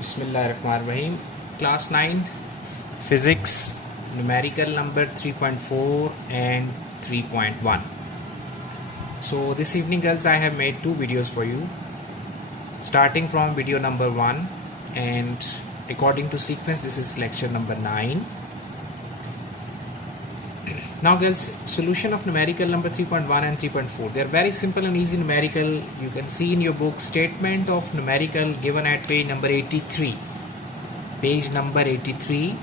Bismillahirrahmanirrahim. Class 9 Physics numerical number 3.4 and 3.1. So this evening girls, I have made two videos for you, starting from video number 1, and according to sequence this is lecture number 9. Now girls, solution of numerical number 3.1 and 3.4. They are very simple and easy numerical. You can see in your book statement of numerical given at page number 83. Page number 83,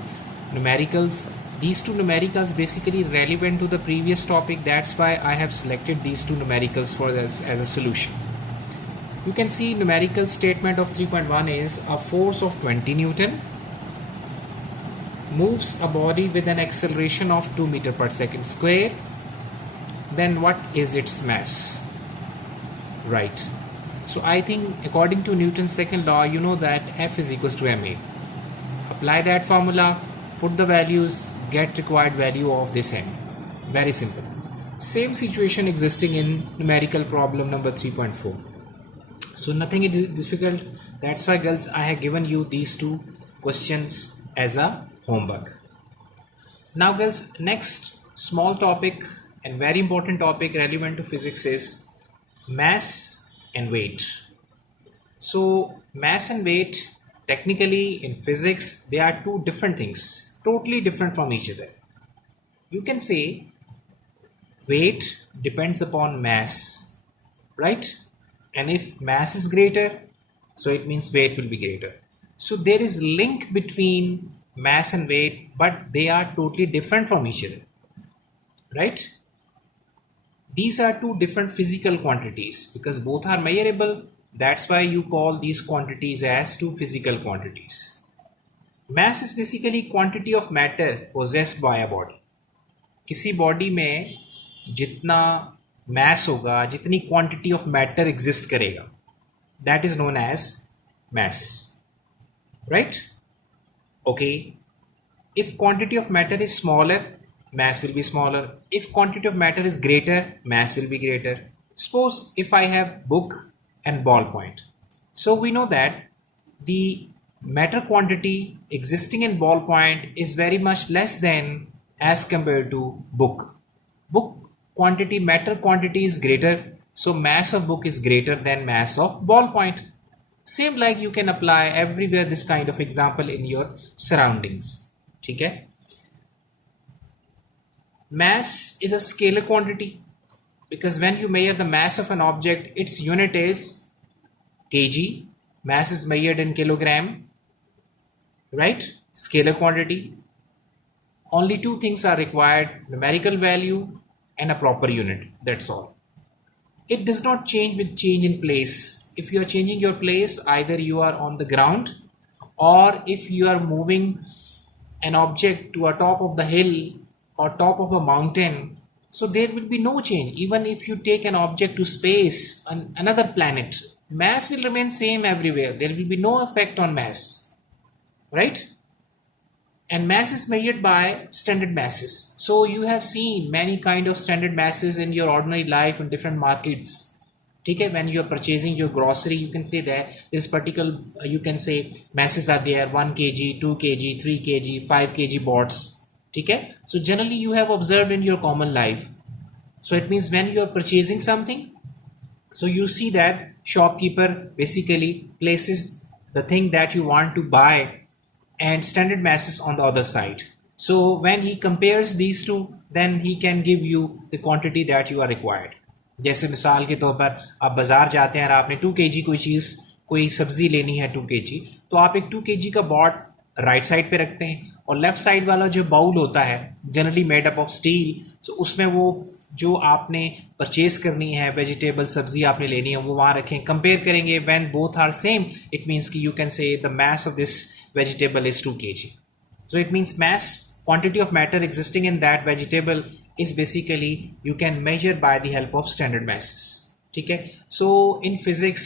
numericals. These two numericals basically relevant to the previous topic. That's why I have selected these two numericals for as a solution. You can see numerical statement of 3.1 is a force of 20 Newton moves a body with an acceleration of 2 meter per second square. Then what is its mass? Right. So I think according to Newton's second law, you know that F is equals to ma. Apply that formula, put the values, get required value of this m. Very simple. Same situation existing in numerical problem number 3.4. So nothing is difficult. That's why girls, I have given you these two questions as a homework. Now girls, next small topic and very important topic relevant to physics is mass and weight. So mass and weight, technically in physics, they are two different things, totally different from each other. You can say weight depends upon mass, right? And if mass is greater, so it means weight will be greater. So there is link between mass and weight, but they are totally different from each other, right? These are two different physical quantities because both are measurable. That's why you call these quantities as two physical quantities. Mass is basically quantity of matter possessed by a body. किसी body में जितना mass होगा, जितनी quantity of matter exist करेगा, that is known as mass, right? Okay, if quantity of matter is smaller, mass will be smaller. If quantity of matter is greater, mass will be greater. Suppose if I have book and ballpoint. So we know that the matter quantity existing in ballpoint is very much less than as compared to book. Book quantity, matter quantity is greater. So mass of book is greater than mass of ballpoint. Same like you can apply everywhere this kind of example in your surroundings. Okay? Mass is a scalar quantity because when you measure the mass of an object, its unit is kg. Mass is measured in kilogram, right? Scalar quantity. Only two things are required: numerical value and a proper unit. That's all. It does not change with change in place. If you are changing your place, either you are on the ground or if you are moving an object to a top of the hill or top of a mountain, so there will be no change. Even if you take an object to space on another planet, mass will remain same everywhere. There will be no effect on mass, right? And mass is measured by standard masses. So you have seen many kind of standard masses in your ordinary life in different markets. Okay, when you are purchasing your grocery, you can say that this particular, you can say masses are there: 1 kg, 2 kg, 3 kg, 5 kg bots. Okay, so generally you have observed in your common life. So it means when you are purchasing something, so you see that shopkeeper basically places the thing that you want to buy and standard masses on the other side. So when he compares these two, then he can give you the quantity that you are required. जैसे मिसाल के तौर पर आप बाजार जाते हैं और आपने 2 kg कोई सब्जी लेनी है 2 kg, तो आप एक 2 kg का बॉट राइट साइड पे रखते हैं और लेफ्ट साइड वाला जो बाउल होता है generally made up of steel, so उसमें वो जो आपने परचेज करनी है वेजिटेबल सब्जी आपने लेनी है वो वहाँ रखें, कंपेयर करेंगे. When both are same, it means कि you can say the mass of this vegetable is 2 kg. So it means mass, quantity of matter existing in that vegetable is basically you can measure by the help of standard masses. Okay? So in physics,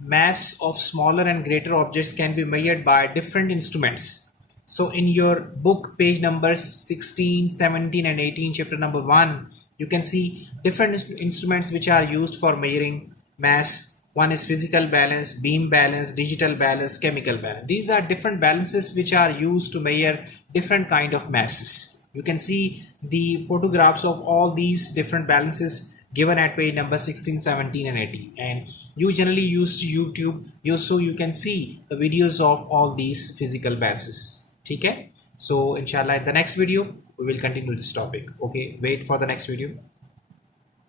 mass of smaller and greater objects can be measured by different instruments. So in your book, page numbers 16, 17 and 18, chapter number 1, you can see different instruments which are used for measuring mass One is physical balance, beam balance, digital balance, chemical balance. These are different balances which are used to measure different kind of masses. You can see the photographs of all these different balances given at page number 16, 17 and 18, and you generally use YouTube so you can see the videos of all these physical balances. Okay, so inshallah in the next video we will continue this topic. Okay, wait for the next video.